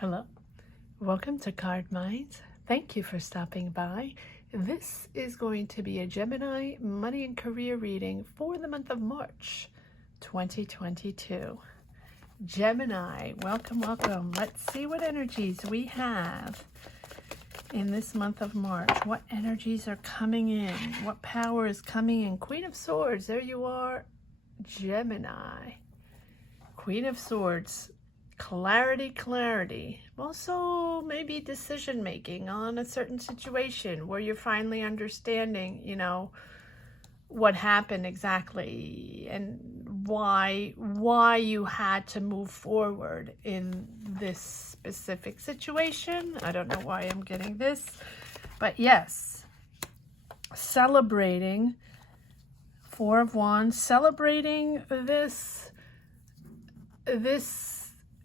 Hello, welcome to Card Minds. Thank you for stopping by. This is going to be a Gemini money and career reading for the month of March 2022. Gemini, welcome, welcome. Let's see what energies we have in this month of March. What energies are coming in? What power is coming in? Queen of Swords, there you are, Gemini. Queen of Swords. Clarity. Also, maybe decision making on a certain situation where you're finally understanding, what happened exactly and why you had to move forward in this specific situation. I don't know why I'm getting this, but yes, celebrating. Four of Wands, celebrating this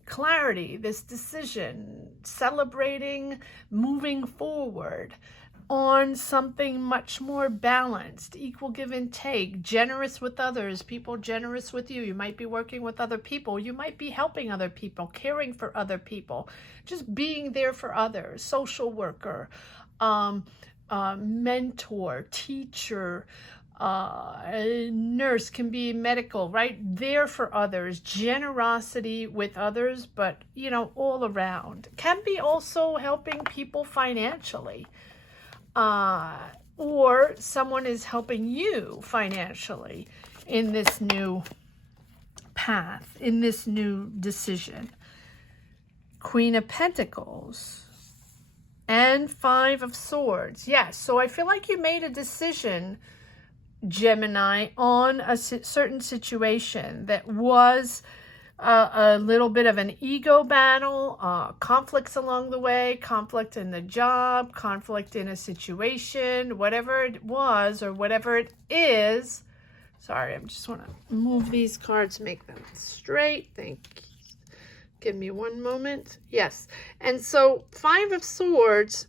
clarity, this decision, celebrating moving forward on something much more balanced, equal give and take, generous with others, people generous with you. You might be working with other people. You might be helping other people, caring for other people, just being there for others, social worker, mentor, teacher, nurse, can be medical, right? There for others, generosity with others, but all around. Can be also helping people financially, or someone is helping you financially in this new path, in this new decision. Queen of Pentacles and Five of Swords. Yes, so I feel like you made a decision, Gemini, on a certain situation that was a little bit of an ego battle, conflicts along the way, conflict in the job, conflict in a situation, whatever it was or whatever it is. Sorry, I just want to move these cards, make them straight. Thank you. Give me one moment. Yes. And so Five of Swords,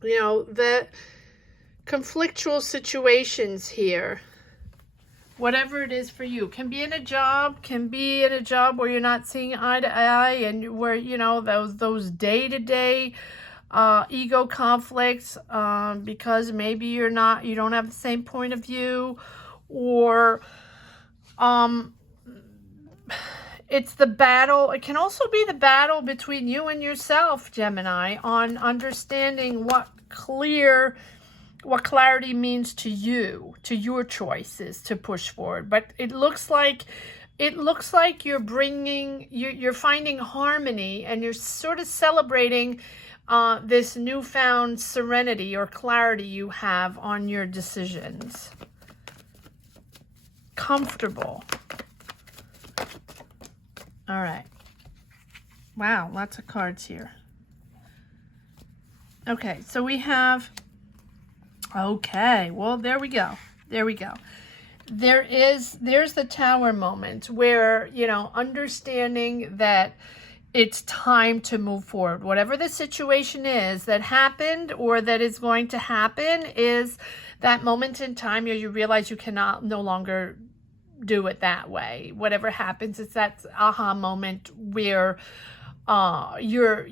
the conflictual situations here, whatever it is for you, can be in a job where you're not seeing eye to eye, and where those day-to-day ego conflicts, because maybe you don't have the same point of view, or it's the battle. It can also be the battle between you and yourself, Gemini, on understanding what clarity means to you, to your choices to push forward. But it looks like you're finding harmony, and you're sort of celebrating this newfound serenity or clarity you have on your decisions. Comfortable. All right. Wow, lots of cards here. Okay, so we have, okay, well, there we go. There's the Tower moment where, understanding that it's time to move forward. Whatever the situation is that happened or that is going to happen, is that moment in time where you realize you cannot no longer do it that way. Whatever happens, it's that aha moment where you're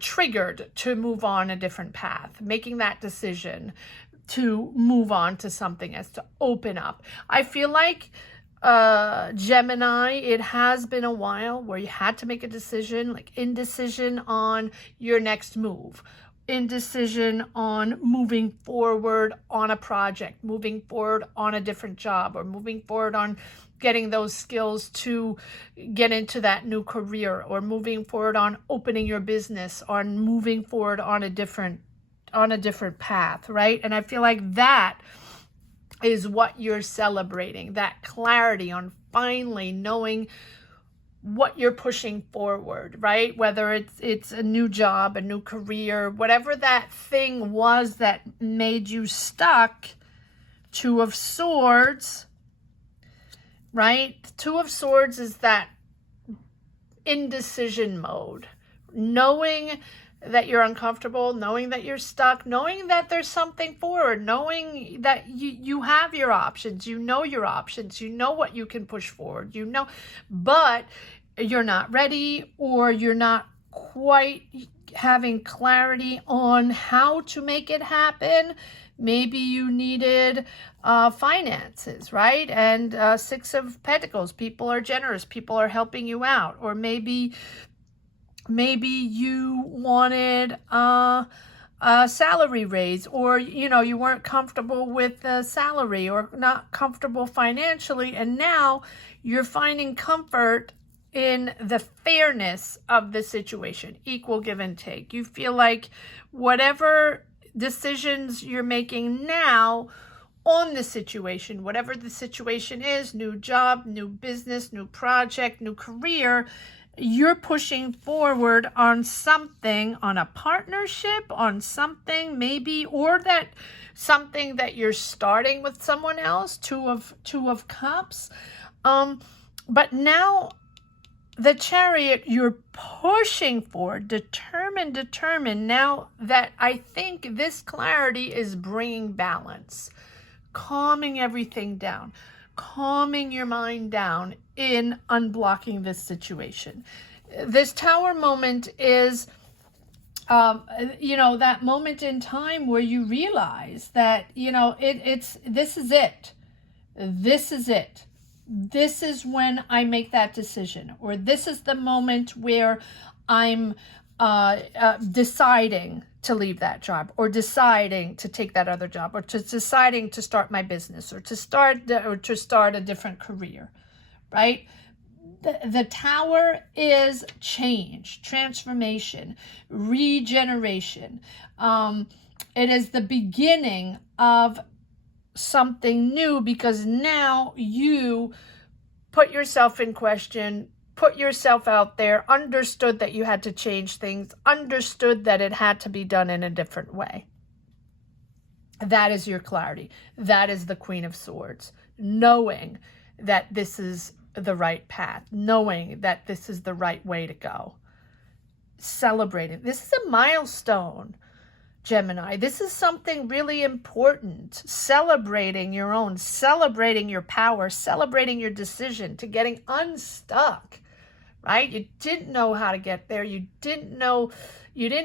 triggered to move on a different path, making that decision to move on to something else, to open up. I feel like Gemini, it has been a while where you had to make a decision, like indecision on your next move, indecision on moving forward on a project, moving forward on a different job, or moving forward on getting those skills to get into that new career, or moving forward on opening your business, or moving forward on a different path, right? And I feel like that is what you're celebrating, that clarity on finally knowing what you're pushing forward, right? Whether it's a new job, a new career, whatever that thing was that made you stuck. Two of Swords, right? Two of Swords is that indecision mode, knowing that you're uncomfortable, knowing that you're stuck, knowing that there's something forward, knowing that you have your options, your options, what you can push forward, but you're not ready, or you're not quite having clarity on how to make it happen. Maybe you needed finances, right? And Six of Pentacles, people are generous, people are helping you out. Or maybe you wanted a salary raise, or you weren't comfortable with the salary, or not comfortable financially, and now you're finding comfort in the fairness of the situation, equal give and take. You feel like whatever decisions you're making now on the situation, whatever the situation is, new job, new business, new project, new career, you're pushing forward on something, on a partnership, on something maybe, or that something that you're starting with someone else, two of cups. But now the Chariot, you're pushing for, determined now that I think this clarity is bringing balance, calming everything down, calming your mind down in unblocking this situation. This Tower moment is, that moment in time where you realize that, this is it. This is it. This is when I make that decision, or this is the moment where I'm deciding to leave that job, or deciding to take that other job, or deciding to start my business, or to start a different career, right? The Tower is change, transformation, regeneration. It is the beginning of something new, because now you put yourself in question, put yourself out there, understood that you had to change things, understood that it had to be done in a different way. That is your clarity. That is the Queen of Swords, knowing that this is the right path, knowing that this is the right way to go. Celebrating. This is a milestone, Gemini. This is something really important. Celebrating your own, celebrating your power, celebrating your decision to getting unstuck, right? You didn't know how to get there. You didn't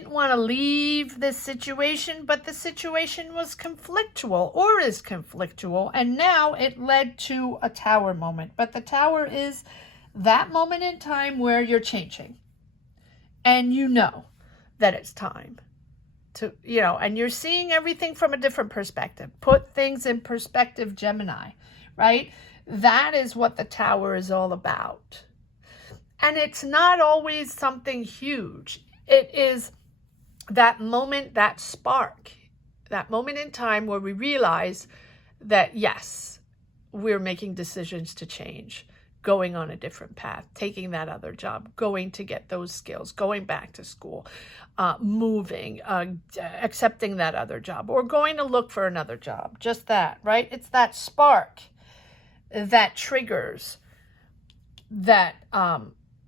want to leave this situation, but the situation was conflictual, or is conflictual, and now it led to a Tower moment. But the Tower is that moment in time where you're changing, and you know that it's time to, and you're seeing everything from a different perspective. Put things in perspective, Gemini, right? That is what the Tower is all about. And it's not always something huge. It is that moment, that spark, that moment in time where we realize that, yes, we're making decisions to change, going on a different path, taking that other job, going to get those skills, going back to school, moving, accepting that other job, or going to look for another job. Just that, right? It's that spark that triggers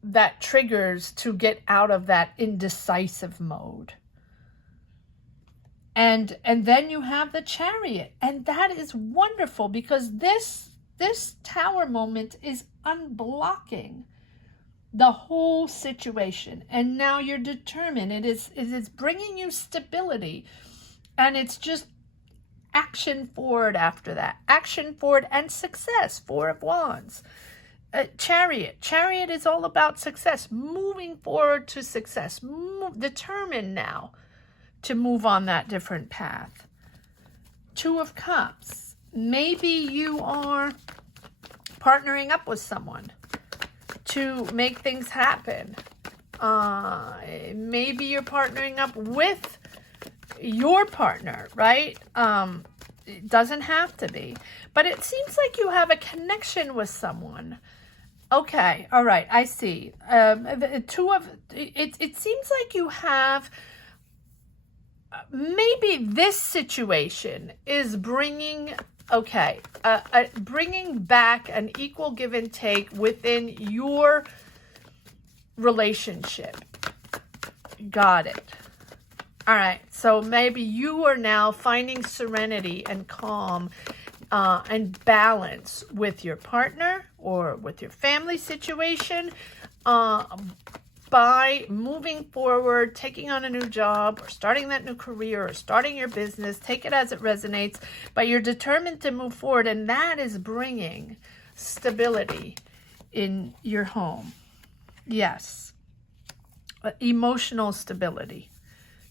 that triggers to get out of that indecisive mode. And then you have the Chariot, and that is wonderful, because this Tower moment is unblocking the whole situation, and now you're determined. It is bringing you stability, and it's just action forward after that. Action forward and success. Four of Wands. Chariot is all about success, moving forward to success, determined now to move on that different path. Two of Cups. Maybe you are partnering up with someone to make things happen. Maybe you're partnering up with your partner, right? It doesn't have to be, but it seems like you have a connection with someone. Okay, all right, I see. It seems like you have, maybe this situation is bringing, bringing back an equal give and take within your relationship. Got it. All right, so maybe you are now finding serenity and calm and balance with your partner or with your family situation. by moving forward, taking on a new job, or starting that new career, or starting your business. Take it as it resonates, but you're determined to move forward, and that is bringing stability in your home. Yes. Emotional stability.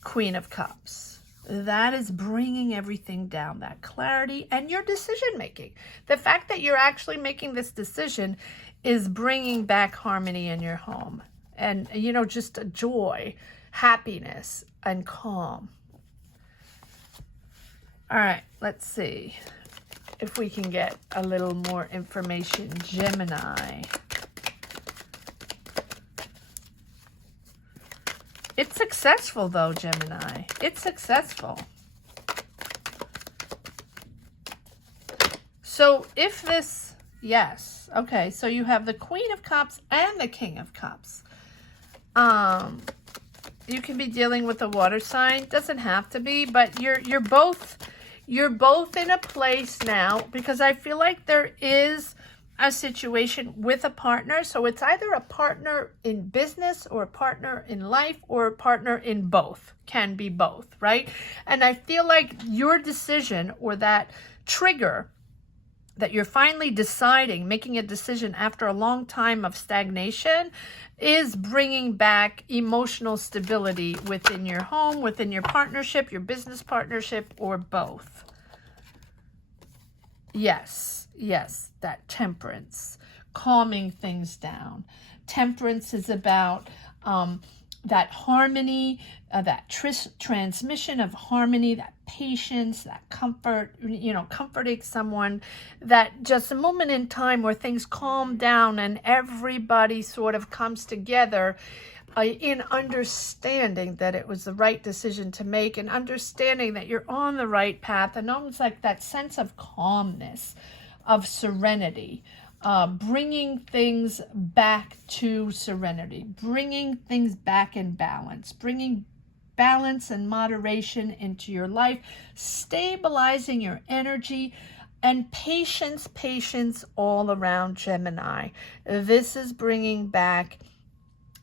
Queen of Cups. That is bringing everything down, that clarity and your decision making. The fact that you're actually making this decision is bringing back harmony in your home. And, you know, just joy, happiness, and calm. All right, let's see if we can get a little more information. Gemini. It's successful, though, Gemini. It's successful. So if this, yes. Okay, so you have the Queen of Cups and the King of Cups. You can be dealing with a water sign. Doesn't have to be, but you're both in a place now, because I feel like there is a situation with a partner. So it's either a partner in business or a partner in life or a partner in both. Can be both, right? And I feel like your decision, or that trigger that you're finally deciding, making a decision after a long time of stagnation, is bringing back emotional stability within your home, within your partnership, your business partnership, or both. Yes, yes, that Temperance, calming things down. Temperance is about that harmony, that transmission of harmony, that patience, that comfort, you know, comforting someone, that just a moment in time where things calm down and everybody sort of comes together in understanding that it was the right decision to make, and understanding that you're on the right path, and almost like that sense of calmness, of serenity. Bringing things back to serenity, bringing things back in balance, bringing balance and moderation into your life, stabilizing your energy, and patience all around, Gemini. This is bringing back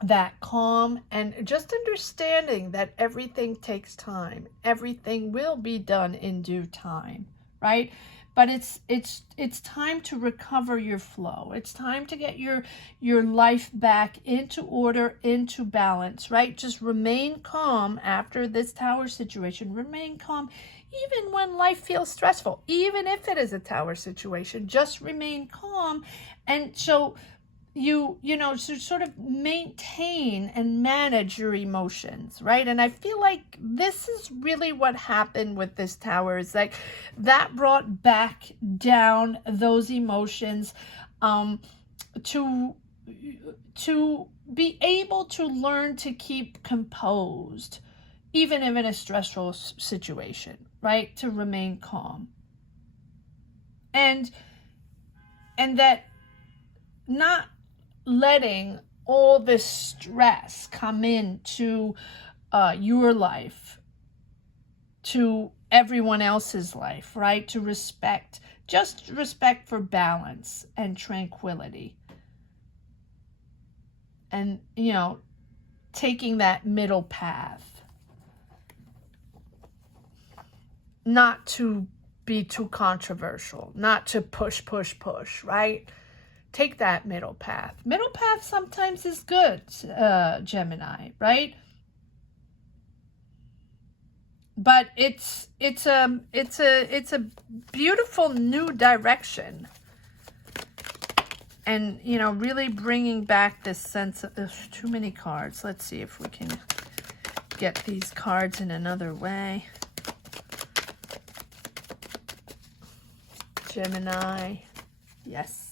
that calm and just understanding that everything takes time. Everything will be done in due time, right? But it's time to recover your flow. It's time to get your life back into order, into balance, right? Just remain calm after this Tower situation. Remain calm even when life feels stressful. Even if it is a Tower situation, just remain calm. And so you know, to sort of maintain and manage your emotions, right? And I feel like this is really what happened with this Tower, is like that brought back down those emotions, to be able to learn to keep composed, even if in a stressful situation, right? To remain calm. And that not letting all this stress come into your life, to everyone else's life, right? To respect, just respect for balance and tranquility. And, you know, taking that middle path. Not to be too controversial, not to push, right? Take that middle path. Middle path sometimes is good, Gemini, right? But it's a beautiful new direction, and you know, really bringing back this sense of, there's too many cards. Let's see if we can get these cards in another way. Gemini, yes.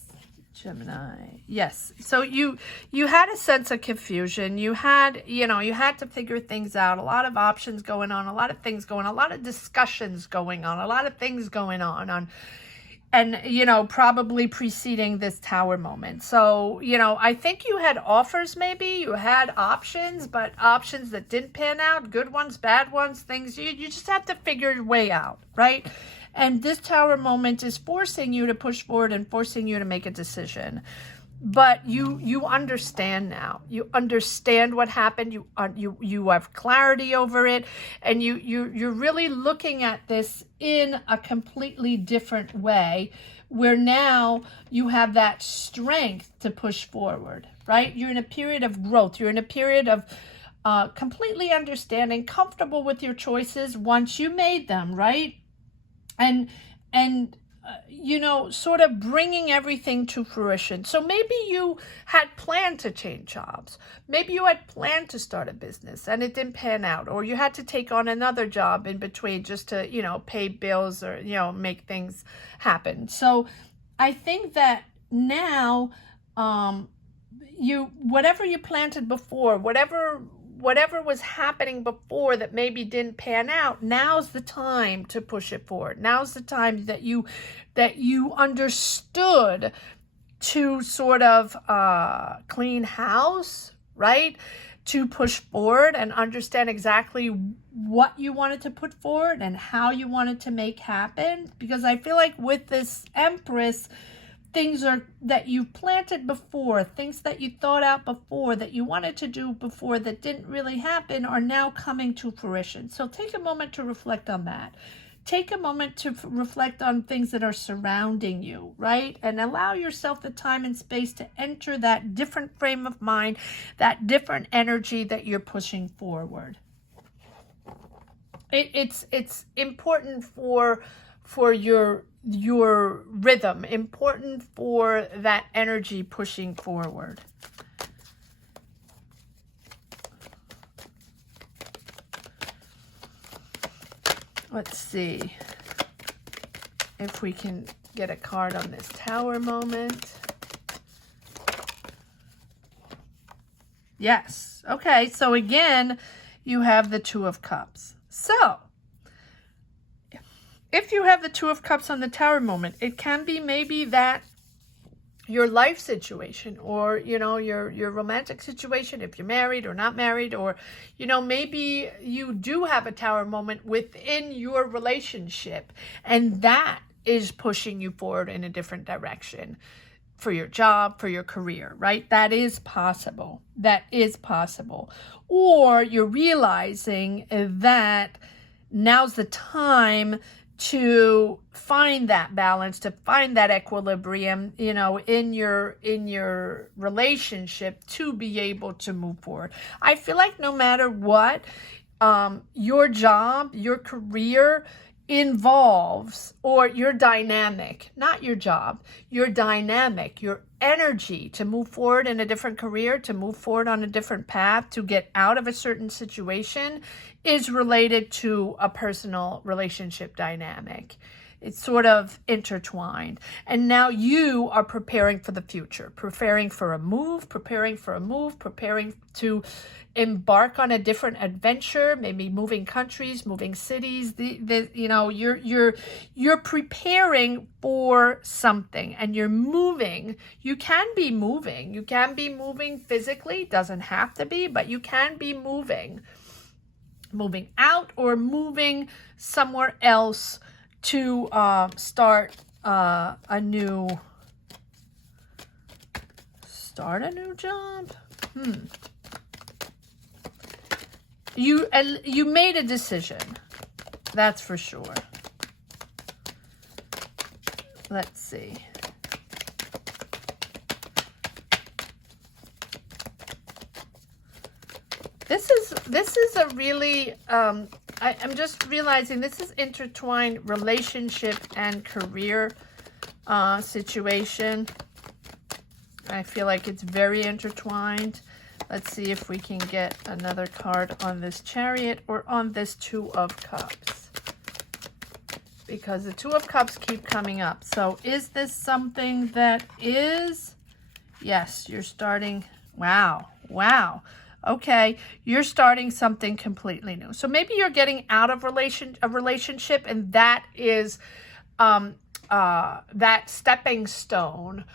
Gemini, yes. So you had a sense of confusion. You had, you know, you had to figure things out. A lot of options going on, a lot of things going on, a lot of discussions going on, a lot of things going on, and, you know, probably preceding this Tower moment. So, you know, I think you had offers, maybe you had options, but options that didn't pan out, good ones, bad ones, things you just have to figure your way out, right? And this Tower moment is forcing you to push forward and forcing you to make a decision. but you understand now. You understand what happened. You have clarity over it, and you're really looking at this in a completely different way, where now you have that strength to push forward, right? You're in a period of growth. You're in a period of completely understanding, comfortable with your choices once you made them, right? And you know, sort of bringing everything to fruition. So maybe you had planned to change jobs. Maybe you had planned to start a business and it didn't pan out, or you had to take on another job in between just to, you know, pay bills or, you know, make things happen. So I think that now, whatever you planted before, whatever was happening before that maybe didn't pan out, now's the time to push it forward. Now's the time that you understood to sort of clean house, right? To push forward and understand exactly what you wanted to put forward and how you wanted to make happen. Because I feel like with this Empress, things are that you've planted before, things that you thought out before, that you wanted to do before that didn't really happen, are now coming to fruition. So take a moment to reflect on that. Take a moment to reflect on things that are surrounding you, right? And allow yourself the time and space to enter that different frame of mind, that different energy that you're pushing forward. It's important for your rhythm, important for that energy pushing forward. Let's see if we can get a card on this Tower moment. Yes. Okay, so again, you have the Two of Cups. So if you have the Two of Cups on the Tower moment, it can be maybe that your life situation, or, you know, your romantic situation, if you're married or not married, or, you know, maybe you do have a Tower moment within your relationship, and that is pushing you forward in a different direction for your job, for your career, right? That is possible. That is possible. Or you're realizing that now's the time to find that balance, to find that equilibrium, you know, in your relationship, to be able to move forward. I feel like no matter what, your job, your career involves, or your dynamic, not your job, your dynamic, your energy to move forward in a different career, to move forward on a different path, to get out of a certain situation, is related to a personal relationship dynamic. It's sort of intertwined. And now you are preparing for the future, preparing for a move, preparing to embark on a different adventure, maybe moving countries, moving cities. You know, you're preparing for something, and you're moving. You can be moving. You can be moving physically. Doesn't have to be, but you can be moving out or moving somewhere else to start a new job. You made a decision, that's for sure. Let's see. This is a really I'm just realizing this is intertwined relationship and career situation. I feel like it's very intertwined. Let's see if we can get another card on this Chariot or on this Two of Cups, because the Two of Cups keep coming up. So is this something that is, yes, you're starting, wow. Okay, you're starting something completely new. So maybe you're getting out of a relationship, and that is that stepping stone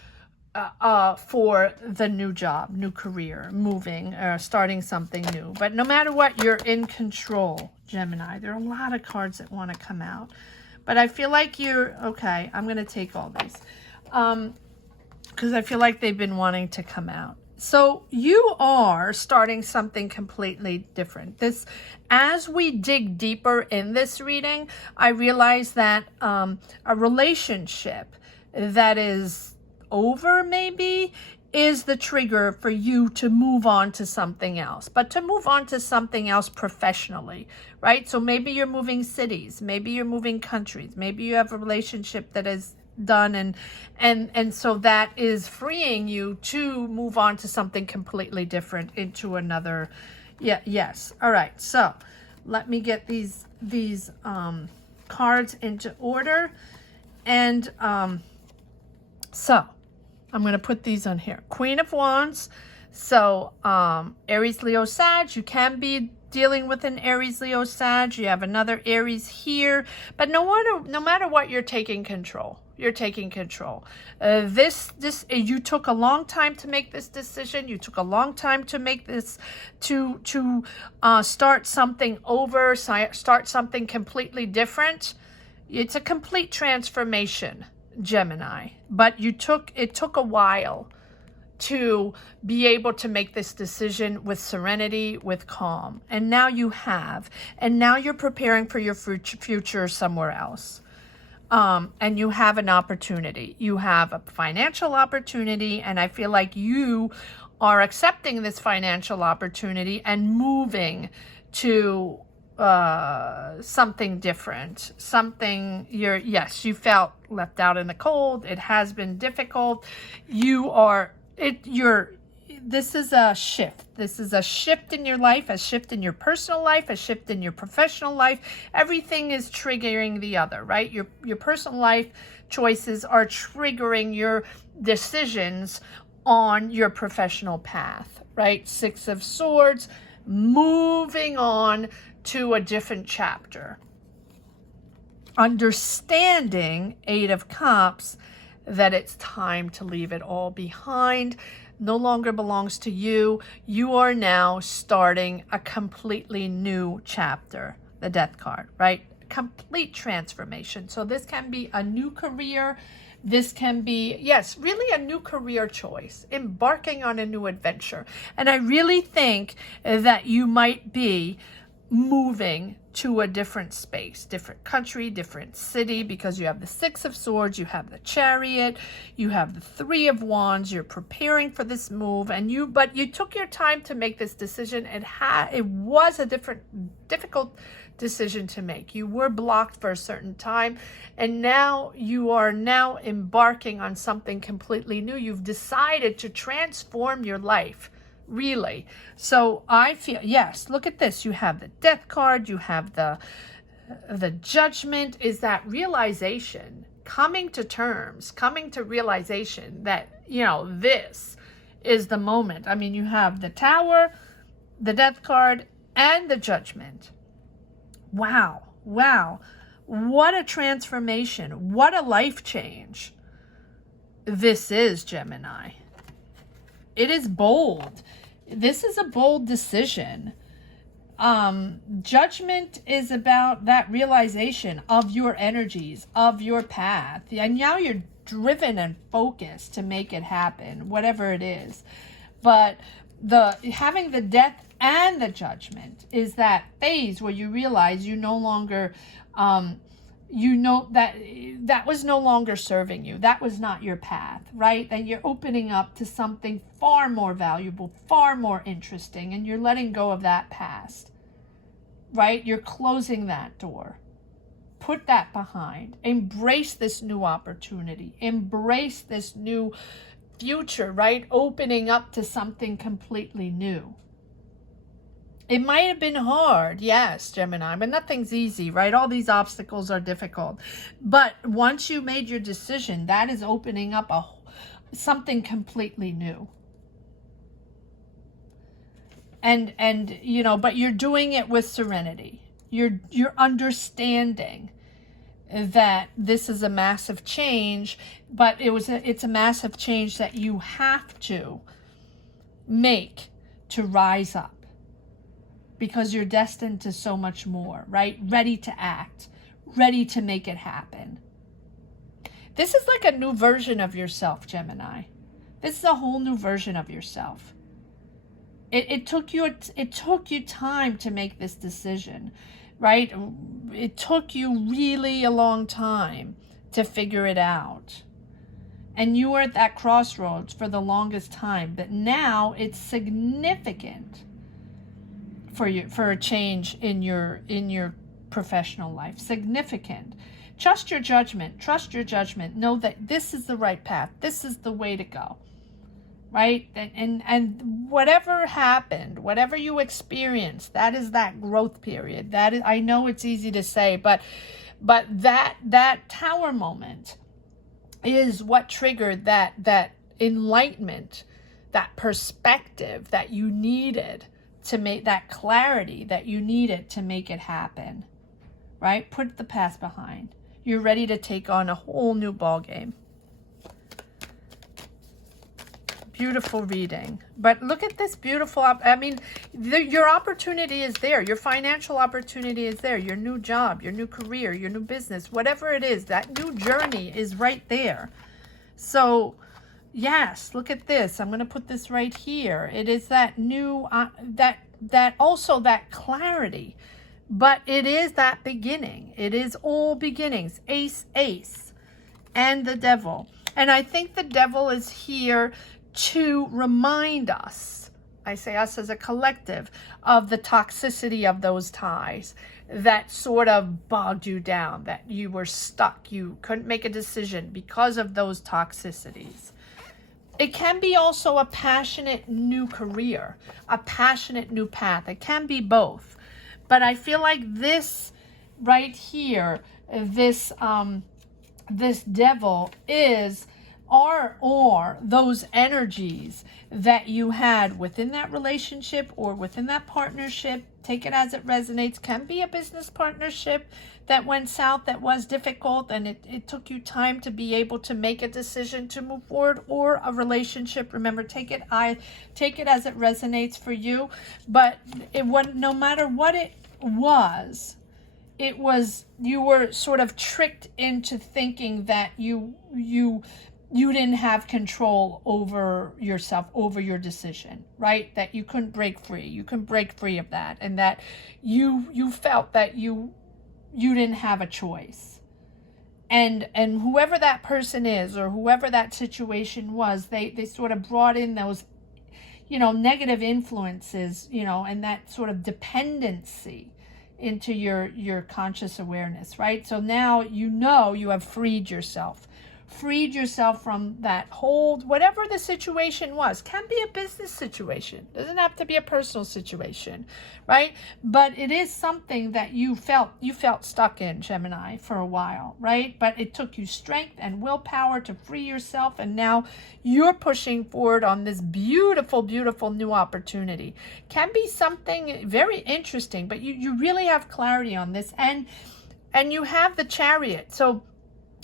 for the new job, new career, moving, starting something new. But no matter what, you're in control, Gemini. There are a lot of cards that want to come out, but I feel like you're, okay, I'm going to take all these. because I feel like they've been wanting to come out. So you are starting something completely different. As we dig deeper in this reading, I realize that a relationship that is over maybe is the trigger for you to move on to something else, but to move on to something else professionally, right? So maybe you're moving cities, maybe you're moving countries, maybe you have a relationship that is done and so that is freeing you to move on to something completely different, into another. Yes. All right, so let me get these cards into order, and so I'm going to put these on here. Queen of Wands. So Aries, Leo, Sag. You can be dealing with an Aries, Leo, Sag. You have another Aries here, but no matter what, you're taking control. You're taking control. You took a long time to make this decision. You took a long time to make this, to start something over, start something completely different. It's a complete transformation, Gemini. But it took a while to be able to make this decision with serenity, with calm. And now you have. And now you're preparing for your future somewhere else. And you have an opportunity. You have a financial opportunity, and I feel like you are accepting this financial opportunity and moving to something different. Something you felt left out in the cold. It has been difficult. This is a shift. This is a shift in your life, a shift in your personal life, a shift in your professional life. Everything is triggering the other, right? Your personal life choices are triggering your decisions on your professional path, right? Six of Swords, moving on to a different chapter. Understanding, Eight of Cups, that it's time to leave it all behind. No longer belongs to you. You are now starting a completely new chapter. The Death card, right? Complete transformation. So this can be a new career. This can be, yes, really a new career choice, embarking on a new adventure. And I really think that you might be moving to a different space, different country, different city, because you have the Six of Swords, you have the Chariot, you have the Three of Wands. You're preparing for this move, but you took your time to make this decision. It was a difficult decision to make. You were blocked for a certain time, and now you are embarking on something completely new. You've decided to transform your life. Really. So I feel, yes, look at this. You have the Death card. You have the Judgment. Is that realization, coming to terms, coming to realization that, this is the moment. I mean, you have the Tower, the Death card, and the Judgment. Wow. What a transformation. What a life change this is, Gemini. It is bold. This is a bold decision. Judgment is about that realization of your energies, of your path. And now you're driven and focused to make it happen, whatever it is. But having the Death and the Judgment is that phase where you realize you no longer, that was no longer serving you. That was not your path, right? And you're opening up to something far more valuable, far more interesting, and you're letting go of that past, right? You're closing that door. Put that behind. Embrace this new opportunity. Embrace this new future, right? Opening up to something completely new. It might have been hard, yes, Gemini, but nothing's easy, right? All these obstacles are difficult. But once you made your decision, that is opening up something completely new. And but you're doing it with serenity. You're understanding that this is a massive change, but it's a massive change that you have to make to rise up. Because you're destined to so much more, right? Ready to act, ready to make it happen. This is like a new version of yourself, Gemini. This is a whole new version of yourself. It took you time to make this decision, right? It took you really a long time to figure it out. And you were at that crossroads for the longest time, but now it's significant for a change in your professional life. Significant. Trust your judgment. Trust your judgment. Know that this is the right path. This is the way to go. Right? And whatever happened, whatever you experienced, that is that growth period. That is, I know it's easy to say, but that tower moment is what triggered that enlightenment, that perspective that you needed to make, that clarity that you needed to make it happen. Right? Put the past behind. You're ready to take on a whole new ball game. Beautiful reading. But look at this beautiful, your opportunity is there. Your financial opportunity is there. Your new job, your new career, your new business, whatever it is, that new journey is right there. So, yes, look at this. I'm going to put this right here. It is that new, also that clarity. But it is that beginning. It is all beginnings. Ace, and the devil. And I think the devil is here to remind us, I say us as a collective, of the toxicity of those ties that sort of bogged you down, that you were stuck, you couldn't make a decision because of those toxicities. It can be also a passionate new career, a passionate new path. It can be both. But I feel like this right here, this devil is or those energies that you had within that relationship or within that partnership. Take it as it resonates. Can be a business partnership that went south, that was difficult, and it took you time to be able to make a decision to move forward, or a relationship. Remember, take it as it resonates for you. But no matter what it was you were sort of tricked into thinking that you didn't have control over yourself, over your decision, right? That you couldn't break free. You couldn't break free of that. And that you felt that you didn't have a choice. And whoever that person is, or whoever that situation was, they sort of brought in those, negative influences, and that sort of dependency into your conscious awareness, right? So now you have freed yourself from that hold, whatever the situation was. Can be a business situation, doesn't have to be a personal situation, right? But it is something that you felt stuck in, Gemini, for a while, right? But it took you strength and willpower to free yourself, and now you're pushing forward on this beautiful, beautiful new opportunity. Can be something very interesting, but you really have clarity on this, and you have the Chariot. So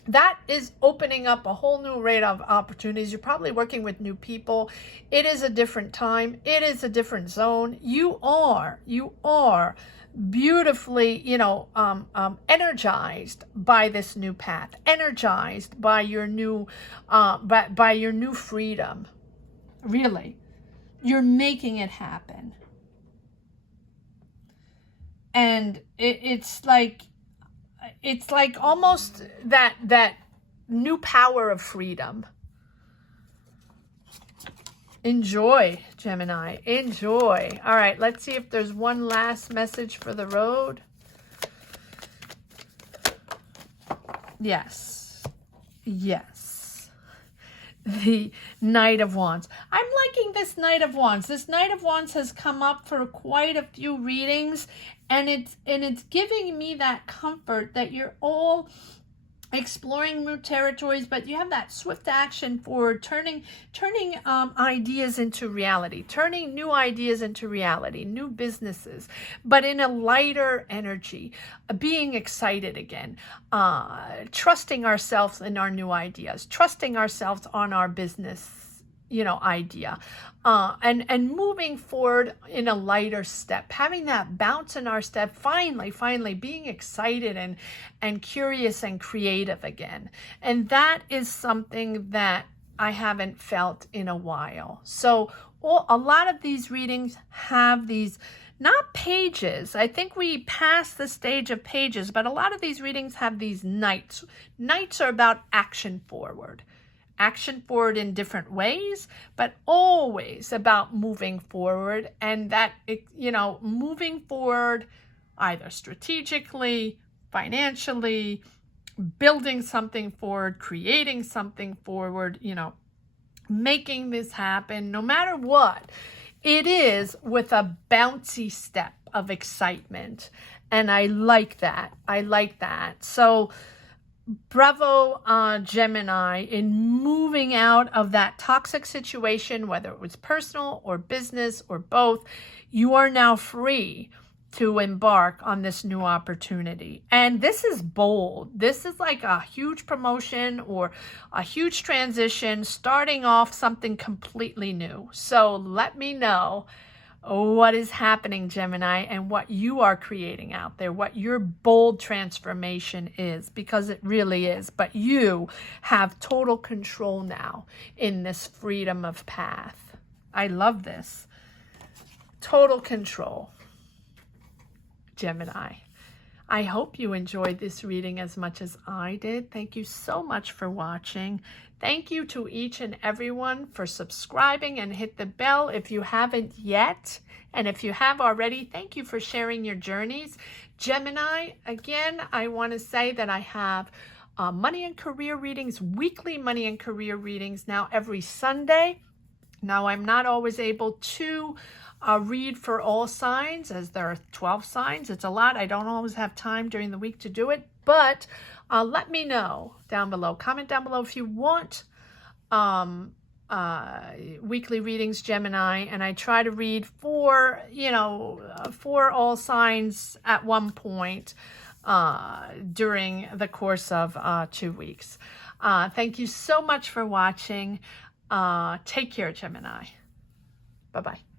that is opening up a whole new array of opportunities. You're probably working with new people. It is a different time. It is a different zone. You are beautifully, energized by this new path, energized by your new, by your new freedom. Really, you're making it happen, and it's like almost that new power of freedom. Enjoy, Gemini. Enjoy. All right, let's see if there's one last message for the road. Yes. The Knight of Wands. I'm liking this Knight of Wands. This Knight of Wands has come up for quite a few readings, and it's giving me that comfort that you're all exploring new territories, but you have that swift action for turning ideas into reality, turning new ideas into reality, new businesses, but in a lighter energy, being excited again, trusting ourselves in our new ideas, trusting ourselves on our business, idea, and moving forward in a lighter step, having that bounce in our step, finally being excited and curious and creative again. And that is something that I haven't felt in a while. So a lot of these readings have these, not pages. I think we passed the stage of pages, but a lot of these readings have these knights. Knights are about action forward. Action forward in different ways, but always about moving forward, and that, moving forward either strategically, financially, building something forward, creating something forward, making this happen, no matter what. It is with a bouncy step of excitement. And I like that. So bravo, Gemini, in moving out of that toxic situation, whether it was personal or business or both. You are now free to embark on this new opportunity. And this is bold. This is like a huge promotion or a huge transition, starting off something completely new. So let me know what is happening, Gemini, and what you are creating out there, what your bold transformation is, because it really is. But you have total control now in this freedom of path. I love this. Total control, Gemini. I hope you enjoyed this reading as much as I did. Thank you so much for watching. Thank you to each and everyone for subscribing, and hit the bell if you haven't yet. And if you have already, thank you for sharing your journeys. Gemini, again, I want to say that I have money and career readings, weekly money and career readings now every Sunday. Now, I'm not always able to read for all signs, as there are 12 signs. It's a lot. I don't always have time during the week to do it, but let me know down below. Comment down below if you want weekly readings, Gemini, and I try to read for all signs at one point during the course of 2 weeks. Thank you so much for watching. Take care, Gemini. Bye-bye.